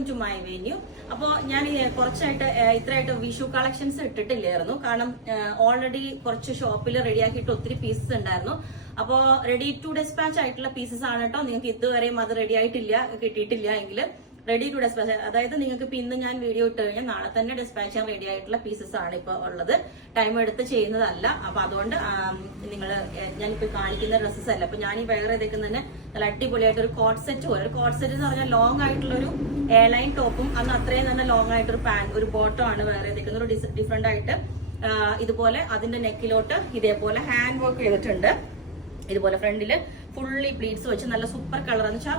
Welcome to my venue. അപ്പോൾ ഞാൻ കുറച്ചായിട്ട് ഇത്രയായിട്ട് വിഷു കളക്ഷൻസ് ഇട്ടിട്ടില്ലായിരുന്നു. കാരണം ഓൾറെഡി കുറച്ച് ഷോപ്പിൽ റെഡിയാക്കിയിട്ട് ഒത്തിരി പീസസ് ഉണ്ടായിരുന്നു. അപ്പോൾ റെഡി ടു ഡെസ്പാച്ച് ആയിട്ടുള്ള പീസസ് ആണ് കേട്ടോ. നിങ്ങൾക്ക് ഇതുവരെയും അത് റെഡി ആയിട്ടില്ല, കിട്ടിയിട്ടില്ല എങ്കിൽ റെഡി ടു ഡെസ്പാച്ച്, അതായത് നിങ്ങൾക്ക് ഇപ്പൊ ഇന്ന് ഞാൻ വീഡിയോ ഇട്ട് കഴിഞ്ഞാൽ നാളെ തന്നെ ഡെസ്പാച്ച് ചെയ്യാൻ റെഡി ആയിട്ടുള്ള പീസസ് ആണ് ഇപ്പൊ ഉള്ളത്. ടൈം എടുത്ത് ചെയ്യുന്നതല്ല. അപ്പൊ അതുകൊണ്ട് നിങ്ങൾ ഞാനിപ്പോ കാണിക്കുന്ന ഡ്രസ്സസ് അല്ല. അപ്പൊ ഞാൻ ഈ വേറെ ഇതൊക്കെ തന്നെ നല്ല അടിപൊളിയായിട്ട് ഒരു കോട്ട് സെറ്റ് പോലെ, ഒരു കോട്ട് സെറ്റ് എന്ന് പറഞ്ഞാൽ ലോങ് ആയിട്ടുള്ള ഒരു എയർലൈൻ ടോപ്പും അന്ന് അത്രയും തന്നെ ലോങ് ആയിട്ടൊരു പാന്റ്, ഒരു ബോട്ടം ആണ് വേറെ ഇരിക്കുന്ന ഒരു ഡിഫറെന്റ് ആയിട്ട്. ഇതുപോലെ അതിന്റെ നെക്കിലോട്ട് ഇതേപോലെ ഹാൻഡ് വർക്ക് ചെയ്തിട്ടുണ്ട്. ഇതുപോലെ ഫ്രണ്ടില് ഫുള്ളി പ്ലീറ്റ്സ് വെച്ച് നല്ല സൂപ്പർ കളർ എന്ന് വെച്ചാൽ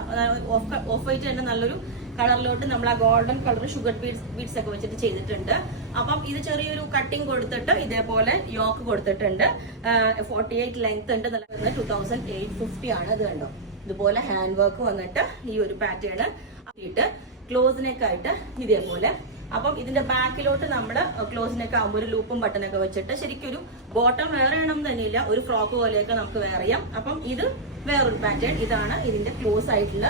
ഓഫ് വൈറ്റ് തന്നെ നല്ലൊരു കളറിലോട്ട് നമ്മൾ ആ ഗോൾഡൻ കളർ ഷുഗർ ബീഡ്സ് ഒക്കെ വെച്ചിട്ട് ചെയ്തിട്ടുണ്ട്. അപ്പം ഇത് ചെറിയൊരു കട്ടിങ് കൊടുത്തിട്ട് ഇതേപോലെ യോക്ക് കൊടുത്തിട്ടുണ്ട്. 48 ലെങ്ത് ഉണ്ട്. നല്ല 2850 ആണ്. ഇത് കണ്ടോ, ഇതുപോലെ ഹാൻഡ് വർക്ക് വന്നിട്ട് ഈ ഒരു പാറ്റേൺ ആക്കിയിട്ട് ക്ലോസിനേക്കായിട്ട് ഇതേപോലെ. അപ്പം ഇതിന്റെ ബാക്കിലോട്ട് നമ്മള് ക്ലോസിനൊക്കെ ആകുമ്പോൾ ഒരു ലൂപ്പും ബട്ടനൊക്കെ വെച്ചിട്ട് ശരിക്കും ഒരു ബോട്ടം വേറെ ആണെന്നും തന്നെയില്ല, ഒരു ഫ്രോക്ക് പോലെയൊക്കെ നമുക്ക് വേറെ ചെയ്യാം. അപ്പം ഇത് വേറൊരു പാറ്റേൺ. ഇതാണ് ഇതിന്റെ ക്ലോസ് ആയിട്ടുള്ള.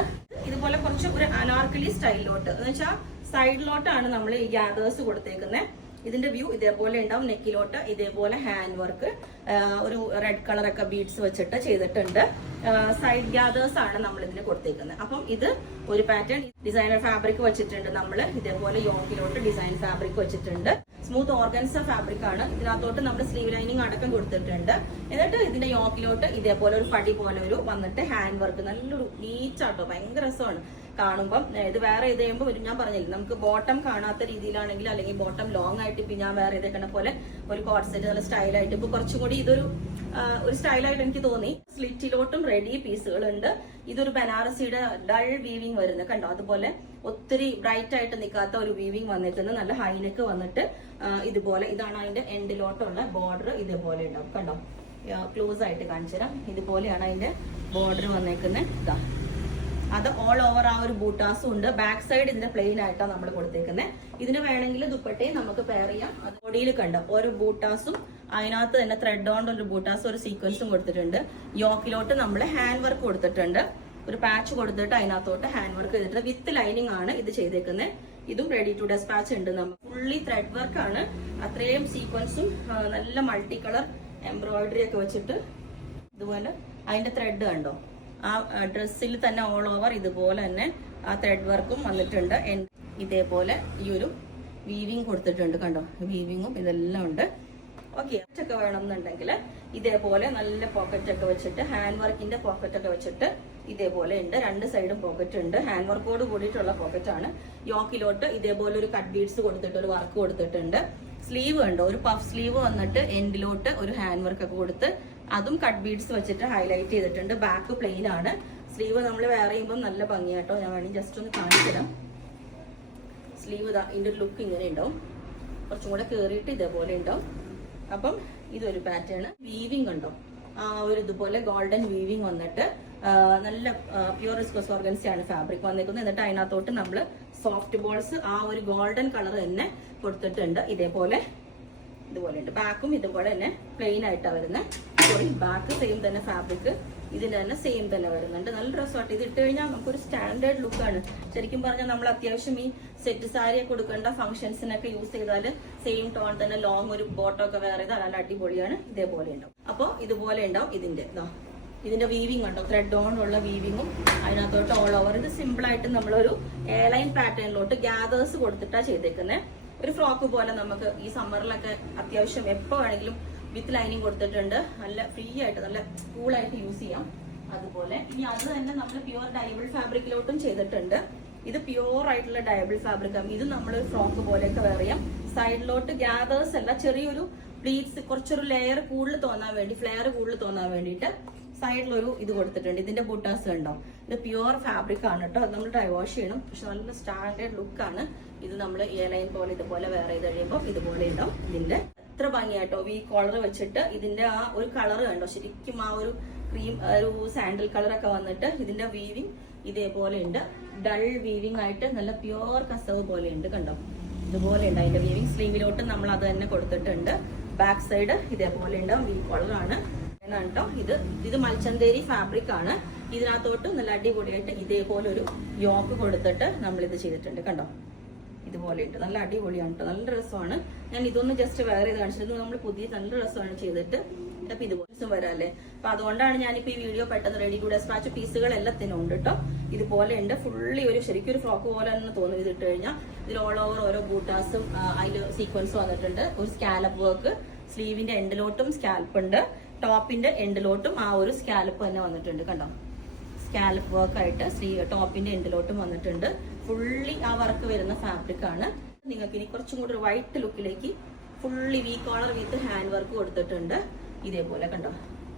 ഇതുപോലെ കുറച്ച് ഒരു അനാർക്കലി സ്റ്റൈലിലോട്ട് എന്ന് വെച്ചാൽ സൈഡിലോട്ടാണ് നമ്മൾ ഈ ഗ്യാദേഴ്സ് കൊടുത്തേക്കുന്നത്. ഇതിന്റെ വ്യൂ ഇതേപോലെ ഉണ്ടാവും. നെക്കിലോട്ട് ഇതേപോലെ ഹാൻഡ് വർക്ക്, ഒരു റെഡ് കളറൊക്കെ ബീഡ്സ് വെച്ചിട്ട് ചെയ്തിട്ടുണ്ട്. സൈഡ് ഗ്യാദേഴ്സ് ആണ് നമ്മൾ ഇതിന് കൊടുത്തേക്കുന്നത്. അപ്പം ഇത് ഒരു പാറ്റേൺ. ഡിസൈനർ ഫാബ്രിക് വെച്ചിട്ടുണ്ട് നമ്മൾ. ഇതേപോലെ യോക്കിലോട്ട് ഡിസൈൻ ഫാബ്രിക് വെച്ചിട്ടുണ്ട്. സ്മൂത്ത് ഓർഗൻസ ഫാബ്രിക് ആണ്. ഇതിനകത്തോട്ട് നമ്മൾ സ്ലീവ് ലൈനിങ് അടക്കം കൊടുത്തിട്ടുണ്ട്. എന്നിട്ട് ഇതിന്റെ യോക്കിലോട്ട് ഇതേപോലെ ഒരു പടി പോലെ ഒരു വന്നിട്ട് ഹാൻഡ് വർക്ക് നല്ലൊരു നീറ്റാട്ടോ, ഭയങ്കര രസമാണ് കാണുമ്പം. ഇത് വേറെ ഇത് ചെയ്യുമ്പോൾ ഞാൻ പറഞ്ഞില്ല, നമുക്ക് ബോട്ടം കാണാത്ത രീതിയിലാണെങ്കിൽ അല്ലെങ്കിൽ ബോട്ടം ലോങ് ആയിട്ട് ഇപ്പൊ ഞാൻ വേറെ ഇതേക്കണ പോലെ ഒരു കോട്ട് സെറ്റ് നല്ല സ്റ്റൈലായിട്ട് ഇപ്പൊ കുറച്ചും കൂടി ഇതൊരു സ്റ്റൈലായിട്ട് എനിക്ക് തോന്നി. സ്ലിറ്റിലോട്ടും റെഡി പീസുകൾ ഉണ്ട്. ഇതൊരു ബനാറസിയുടെ ഡൾ വീവിങ് വരുന്നത് കണ്ടോ. അതുപോലെ ഒത്തിരി ബ്രൈറ്റ് ആയിട്ട് നിൽക്കാത്ത ഒരു വീവിങ് വന്നിട്ടുണ്ട്. നല്ല ഹൈനെക്ക് വന്നിട്ട് ഇതുപോലെ. ഇതാണ് അതിന്റെ എൻഡിലോട്ടുള്ള ബോർഡർ. ഇതേപോലെ ഉണ്ടാവും കണ്ടോ. ക്ലോസ് ആയിട്ട് കാണിച്ചു തരാം. ഇതുപോലെയാണ് അതിന്റെ ബോർഡർ വന്നേക്കുന്നത്. ഇതാ, അത് ഓൾ ഓവർ ആ ഒരു ബൂട്ടാസും ഉണ്ട്. ബാക്ക് സൈഡ് ഇതിന്റെ പ്ലെയിൻ ആയിട്ടാണ് നമ്മൾ കൊടുത്തേക്കുന്നത്. ഇതിന് വേണമെങ്കിൽ ദുപ്പട്ടയും നമുക്ക് പെയർ ചെയ്യാം. അത് ബോഡിയിൽ കണ്ടോ ഓരോ ബൂട്ടാസും, അതിനകത്ത് തന്നെ ത്രെഡ് കൊണ്ട് ഒരു ബൂട്ടാസും ഒരു സീക്വൻസും കൊടുത്തിട്ടുണ്ട്. യോക്കിലോട്ട് നമ്മൾ ഹാൻഡ് വർക്ക് കൊടുത്തിട്ടുണ്ട്. ഒരു പാച്ച് കൊടുത്തിട്ട് അതിനകത്തോട്ട് ഹാൻഡ് വർക്ക് ചെയ്തിട്ട് വിത്ത് ലൈനിങ് ആണ് ഇത് ചെയ്തേക്കുന്നത്. ഇതും റെഡി ടു ഡെസ്പാച്ച് ഉണ്ട്. നമ്മൾ ഫുള്ളി ത്രെഡ് വർക്ക് ആണ്. അത്രയും സീക്വൻസും നല്ല മൾട്ടി കളർ എംബ്രോയിഡറി ഒക്കെ വെച്ചിട്ട് ഇതുപോലെ അതിന്റെ ത്രെഡ് കണ്ടോ. ആ ഡ്രസ്സിൽ തന്നെ ഓൾ ഓവർ ഇതുപോലെ തന്നെ ആ ത്രെഡ് വർക്കും വന്നിട്ടുണ്ട്. ഇതേപോലെ ഈ ഒരു വീവിങ് കൊടുത്തിട്ടുണ്ട് കണ്ടോ. വീവിങ്ങും ഇതെല്ലാം ഉണ്ട്. ഓക്കെ, ഒക്കെ വേണമെന്നുണ്ടെങ്കിൽ ഇതേപോലെ നല്ല പോക്കറ്റ് ഒക്കെ വെച്ചിട്ട് ഹാൻഡ് വർക്കിന്റെ പോക്കറ്റ് ഒക്കെ വെച്ചിട്ട് ഇതേപോലെ ഉണ്ട്. രണ്ട് സൈഡും പോക്കറ്റ് ഉണ്ട്. ഹാൻഡ് വർക്കോട് കൂടിയിട്ടുള്ള പോക്കറ്റ് ആണ്. യോക്കിലോട്ട് ഇതേപോലെ ഒരു കട്ട് ബീഡ്സ് കൊടുത്തിട്ട് ഒരു വർക്ക് കൊടുത്തിട്ടുണ്ട്. സ്ലീവ് ഉണ്ടോ, ഒരു പഫ് സ്ലീവ് വന്നിട്ട് എൻഡിലോട്ട് ഒരു ഹാൻഡ് വർക്ക് ഒക്കെ കൊടുത്ത് അതും കട്ട് ബീഡ്സ് വെച്ചിട്ട് ഹൈലൈറ്റ് ചെയ്തിട്ടുണ്ട്. ബാക്ക് പ്ലെയിൻ ആണ്. സ്ലീവ് നമ്മൾ വേറെ ചെയ്യുമ്പോൾ നല്ല ഭംഗിയാട്ടോ. ഞാൻ വേണമെങ്കിൽ ജസ്റ്റ് ഒന്ന് കാണിച്ചു തരാം. സ്ലീവ് ഇതാ, ഇതിന്റെ ലുക്ക് ഇങ്ങനെ ഉണ്ടാവും. കുറച്ചും കൂടെ കയറിയിട്ട് ഇതേപോലെ ഉണ്ടാവും. അപ്പം ഇതൊരു പാറ്റേൺ. വീവിങ് ഉണ്ടോ, ആ ഒരു ഇതുപോലെ ഗോൾഡൻ വീവിങ് വന്നിട്ട് നല്ല പ്യൂർ വിസ്കോസ് ഓർഗൻസി ആണ് ഫാബ്രിക് വന്നിരിക്കുന്നത്. എന്നിട്ട് അതിനകത്തോട്ട് നമ്മൾ സോഫ്റ്റ് ബോൾസ് ആ ഒരു ഗോൾഡൻ കളർ തന്നെ കൊടുത്തിട്ടുണ്ട്. ഇതേപോലെ ഇതുപോലെ ഉണ്ട്. ബാക്കും ഇതുപോലെ തന്നെ പ്ലെയിൻ ആയിട്ടാണ് വരുന്നത്. സോറി, ബാക്ക് സെയിം തന്നെ ഫാബ്രിക് ഇതിന് തന്നെ സെയിം തന്നെ വരുന്നുണ്ട്. നല്ല ഡ്രസ്സായിട്ട് ഇത് ഇട്ട് കഴിഞ്ഞാൽ നമുക്കൊരു സ്റ്റാൻഡേർഡ് ലുക്കാണ്. ശരിക്കും പറഞ്ഞാൽ നമ്മൾ അത്യാവശ്യം ഈ സെറ്റ് സാരിയൊക്കെ കൊടുക്കേണ്ട ഫംഗ്ഷൻസിനൊക്കെ യൂസ് ചെയ്താൽ സെയിം ടോൺ തന്നെ ലോങ് ഒരു ബോട്ടോ ഒക്കെ വേറെ ചെയ്താൽ നല്ല അടിപൊളിയാണ്. ഇതേപോലെ ഉണ്ടാവും. അപ്പോൾ ഇതുപോലെ ഉണ്ടാവും. ഇതിന്റെ വീവിങ് ഉണ്ടോ, ത്രെഡ് കൊണ്ടുള്ള വീവിങ്ങും അതിനകത്തോട്ട് ഓൾ ഓവർ. ഇത് സിമ്പിൾ ആയിട്ട് നമ്മളൊരു എയർലൈൻ പാറ്റേണിലോട്ട് ഗ്യാദേഴ്സ് കൊടുത്തിട്ടാണ് ചെയ്തേക്കുന്നത്. ഒരു ഫ്രോക്ക് പോലെ നമുക്ക് ഈ സമ്മറിലൊക്കെ അത്യാവശ്യം എപ്പോ വേണമെങ്കിലും വിത്ത് ലൈനിങ് കൊടുത്തിട്ടുണ്ട്. നല്ല ഫ്രീ ആയിട്ട് നല്ല കൂളായിട്ട് യൂസ് ചെയ്യാം. അതുപോലെ ഇനി അത് തന്നെ നമ്മൾ പ്യുവർ ഡയബിൾ ഫാബ്രിക്കിലോട്ടും ചെയ്തിട്ടുണ്ട്. ഇത് പ്യുവർ ആയിട്ടുള്ള ഡയബിൾ ഫാബ്രിക് ആണ്. ഇത് നമ്മളൊരു ഫ്രോക്ക് പോലെയൊക്കെ വേറെ ചെയ്യാം. സൈഡിലോട്ട് ഗ്യാദേഴ്സ് അല്ല, ചെറിയൊരു പ്ലീറ്റ്സ്, കുറച്ചൊരു ലെയർ കൂടുതൽ തോന്നാൻ വേണ്ടി, ഫ്ലെയർ കൂടുതൽ തോന്നാൻ വേണ്ടിയിട്ട് സൈഡിലൊരു ഇത് കൊടുത്തിട്ടുണ്ട്. ഇതിന്റെ ബൂട്ടാസ് ഉണ്ടോ, ഇത് പ്യുവർ ഫാബ്രിക് ആണ് കേട്ടോ. അത് നമ്മൾ ഡ്രൈ വാഷ് ചെയ്യണം. പക്ഷെ നല്ല സ്റ്റാൻഡേർഡ് ലുക്കാണ്. ഇത് നമ്മൾ എയർലൈൻ പോലെ ഇതുപോലെ വേറെ ചെയ്ത് കഴിയുമ്പോൾ ഇതുപോലെ ഉണ്ടാവും. ഇതിന്റെ എത്ര ഭംഗിയായിട്ടോ ഈ കോളർ വെച്ചിട്ട്. ഇതിന്റെ ആ ഒരു കളർ കണ്ടോ, ശരിക്കും ആ ഒരു ക്രീം, ഒരു സാൻഡൽ കളറൊക്കെ വന്നിട്ട്. ഇതിന്റെ വീവിങ് ഇതേപോലെ ഉണ്ട്. ഡൾ വീവിങ് ആയിട്ട് നല്ല പ്യുവർ കസവ് പോലെ ഉണ്ട് കണ്ടോ. ഇതുപോലെ ഉണ്ട് അതിന്റെ വീവിങ്. സ്ലീവിലോട്ട് നമ്മൾ അത് തന്നെ കൊടുത്തിട്ടുണ്ട്. ബാക്ക് സൈഡ് ഇതേപോലെ ഉണ്ടാവും. വി കോളർ ആണ് കേട്ടോ. ഇത് മൽച്ചന്തേരി ഫാബ്രിക് ആണ്. ഇതിനകത്തോട്ട് നല്ല അടിപൊളിയായിട്ട് ഇതേപോലെ ഒരു യോക്ക് കൊടുത്തിട്ട് നമ്മളിത് ചെയ്തിട്ടുണ്ട്. കണ്ടോ, ഇതുപോലെ ഉണ്ട്. നല്ല അടിപൊളിയാണ് കേട്ടോ, നല്ല രസമാണ്. ഞാൻ ഇതൊന്ന് ജസ്റ്റ് വേറെ ചെയ്ത് കാണിച്ചത്. നമ്മൾ പുതിയ നല്ല രസമാണ് ചെയ്തിട്ട്. അപ്പൊ ഇതുപോലെ വരാല്ലേ. അപ്പൊ അതുകൊണ്ടാണ് ഞാനിപ്പോ ഈ വീഡിയോ പെട്ടെന്ന് റെഡി ടു ഡെസ്പാച്ച് പീസുകൾ എല്ലാത്തിനും ഉണ്ട് കേട്ടോ. ഇതുപോലെ ഉണ്ട്. ഫുള്ളി ഒരു ശരിക്കും ഒരു ഫ്രോക്ക് പോലെ തന്നെ തോന്നും ഇതിട്ട് കഴിഞ്ഞാൽ. ഇതിൽ ഓൾ ഓവർ ഓരോ ബൂട്ടാസും അതിൽ സീക്വൻസ് വന്നിട്ടുണ്ട്. ഒരു സ്കാലപ്പ് വർക്ക്, സ്ലീവിന്റെ എൻഡിലോട്ടും സ്കാൽപ്പ് ഉണ്ട്, ടോപ്പിന്റെ എൻഡിലോട്ടും ആ ഒരു സ്കാലപ്പ് തന്നെ വന്നിട്ടുണ്ട്. കണ്ടോ, സ്കാലപ്പ് വർക്ക് ആയിട്ട് ടോപ്പിന്റെ എൻഡിലോട്ടും വന്നിട്ടുണ്ട്. ഫുള്ളി ആ വർക്ക് വരുന്ന ഫാബ്രിക് ആണ്. നിങ്ങൾക്ക് ഇനി കുറച്ചും കൂടി ഒരു വൈറ്റ് ലുക്കിലേക്ക് fully V collar with hand work കൊടുത്തിട്ടുണ്ട്. ഇതേപോലെ കണ്ടോ,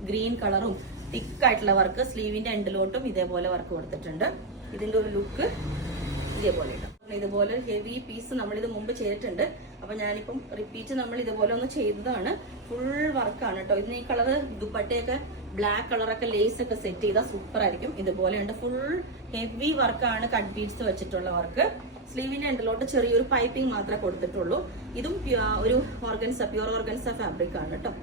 ഗ്രീൻ കളറും തിക്കായിട്ടുള്ള വർക്ക് സ്ലീവിന്റെ എൻഡിലോട്ടും ഇതേപോലെ വർക്ക് കൊടുത്തിട്ടുണ്ട്. ഇതിന്റെ ഒരു ലുക്ക് ഇതേപോലെ ഉണ്ട്. ഇതുപോലെ ഹെവി പീസ് നമ്മളിത് മുമ്പ് ചെയ്തിട്ടുണ്ട്. അപ്പൊ ഞാനിപ്പം റിപ്പീറ്റ് നമ്മൾ ഇതുപോലെ ഒന്ന് ചെയ്തതാണ്. ഫുൾ വർക്കാണ് കേട്ടോ. ഇതിന് ഈ കളറ് ദുപ്പട്ടയൊക്കെ ബ്ലാക്ക് കളറൊക്കെ ലേസ് ഒക്കെ സെറ്റ് ചെയ്താൽ സൂപ്പർ ആയിരിക്കും. ഇതുപോലെ ഉണ്ട്. ഫുൾ ഹെവി വർക്കാണ്, കട്ട് ബീഡ്സ് വെച്ചിട്ടുള്ള വർക്ക്. സ്ലീവിന്റെ എൻഡിലോട്ട് ചെറിയൊരു പൈപ്പിംഗ് മാത്രമേ കൊടുത്തിട്ടുള്ളൂ. ഇതും ഒരു ഓർഗൻസ, പ്യൂർ ഓർഗൻസ ഫാബ്രിക് ആണ് കേട്ടോ.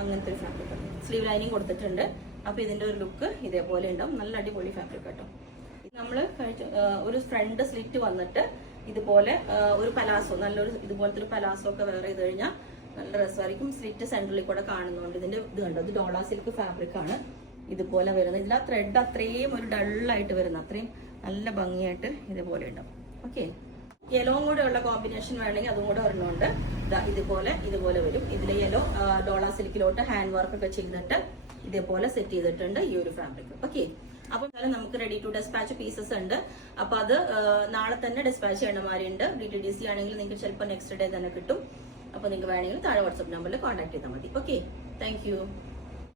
അങ്ങനത്തെ ഒരു ഫാബ്രിക് ആണ്. സ്ലീവ് ലൈനിങ് കൊടുത്തിട്ടുണ്ട്. അപ്പൊ ഇതിന്റെ ഒരു ലുക്ക് ഇതേപോലെ ഉണ്ടാവും. നല്ല അടിപൊളി ഫാബ്രിക് കേട്ടോ. നമ്മള് ഒരു ഫ്രണ്ട് സ്ലിറ്റ് വന്നിട്ട് ഇതുപോലെ ഒരു പലാസോ, നല്ലൊരു ഇതുപോലത്തെ ഒരു പലാസോ ഒക്കെ വെയർ ചെയ്ത് കഴിഞ്ഞാൽ നല്ല രസമായിരിക്കും. സ്ലിറ്റ് സെന്ററിൽ കൂടെ കാണുന്നുണ്ട്. ഇതിന്റെ ഇത് കണ്ടോ, ഇത് ഡോള സിൽക്ക് ഫാബ്രിക് ആണ്. ഇതുപോലെ വരുന്നത് ഇല്ല, ത്രെഡ് അത്രയും ഒരു ഡള്ളായിട്ട് വരുന്ന അത്രയും നല്ല ഭംഗിയായിട്ട് ഇതുപോലെ ഉണ്ടാവും. ഓക്കെ, യെലോയും കൂടെ ഉള്ള കോമ്പിനേഷൻ വേണമെങ്കിൽ അതും കൂടെ ഒരെണ്ണമുണ്ട്. ഇതുപോലെ വരും. ഇതിൽ യെല്ലോ ഡോള സിൽക്കിലോട്ട് ഹാൻഡ് വർക്ക് ഒക്കെ ചെയ്തിട്ട് ഇതേപോലെ സെറ്റ് ചെയ്തിട്ടുണ്ട് ഈ ഒരു ഫാബ്രിക്. ഓക്കെ, അപ്പൊ നമുക്ക് റെഡി ടു ഡെസ്പാച്ച് പീസസ് ഉണ്ട്. അപ്പൊ അത് നാളെ തന്നെ ഡെസ്പാച്ച് ചെയ്യണമാരുണ്ട്. DTDC ആണെങ്കിൽ നിങ്ങൾക്ക് ചിലപ്പോൾ നെക്സ്റ്റ് ഡേ തന്നെ കിട്ടും. അപ്പൊ നിങ്ങൾക്ക് വേണമെങ്കിൽ താഴെ വാട്സ്ആപ്പ് നമ്പറിൽ കോൺടാക്ട് ചെയ്താൽ മതി. Okay, thank you.